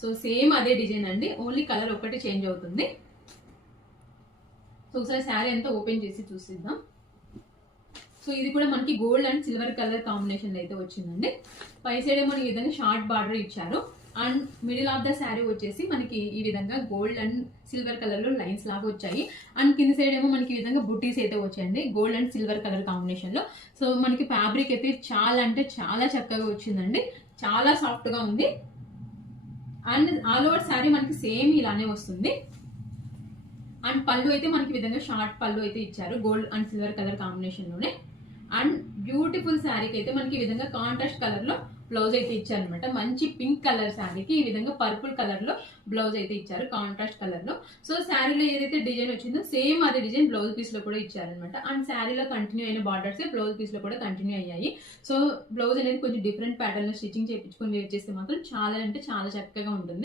So same అదే design అండి, only colour ఒకటి చేంజ్ అవుతుంది. సో ఒకసారి శారీ అంతా ఓపెన్ చేసి చూసిద్దాం. సో ఇది కూడా మనకి gold and silver colour combination అయితే వచ్చిందండి. పై సైడ్ ఏమో ఈ విధంగా షార్ట్ బార్డర్ ఇచ్చారు and middle of the sari వచ్చేసి మనకి ఈ విధంగా గోల్డ్ అండ్ సిల్వర్ కలర్ లో లైన్స్ లాగా వచ్చాయి. అండ్ కింద సైడ్ ఏమో మనకి ఈ విధంగా బుట్టీస్ అయితే వచ్చాయండి gold and silver colour combination లో. సో మనకి ఫ్యాబ్రిక్ అయితే చాలా అంటే చాలా చక్కగా వచ్చిందండి, చాలా సాఫ్ట్ గా ఉంది. అండ్ ఆల్ ఓవర్ శారీ మనకి సేమ్ ఇలానే వస్తుంది. అండ్ పళ్ళు అయితే మనకి విధంగా షార్ట్ పళ్ళు అయితే ఇచ్చారు gold and silver colour combination లోనే. అండ్ బ్యూటిఫుల్ శారీకి అయితే మనకి ఈ విధంగా కాంట్రాస్ట్ కలర్ లో బ్లౌజ్ అయితే ఇచ్చారు అనమాట. మంచి పింక్ కలర్ శారీకి ఈ విధంగా పర్పుల్ కలర్ లో బ్లౌజ్ అయితే ఇచ్చారు కాంట్రాస్ట్ కలర్ లో. సో శారీలో ఏదైతే డిజైన్ వచ్చిందో సేమ్ అదే డిజైన్ బ్లౌజ్ పీస్ లో కూడా ఇచ్చారనమాట. అండ్ శారీలో కంటిన్యూ అయిన బార్డర్స్ బ్లౌజ్ పీస్ లో కూడా కంటిన్యూ అయ్యాయి. సో బ్లౌజ్ అనేది కొంచెం డిఫరెంట్ ప్యాటర్న్ లో స్టిచ్చింగ్ చేయించుకొని వేర్ చేస్తే మాత్రం చాలా అంటే చాలా చక్కగా ఉంటుంది.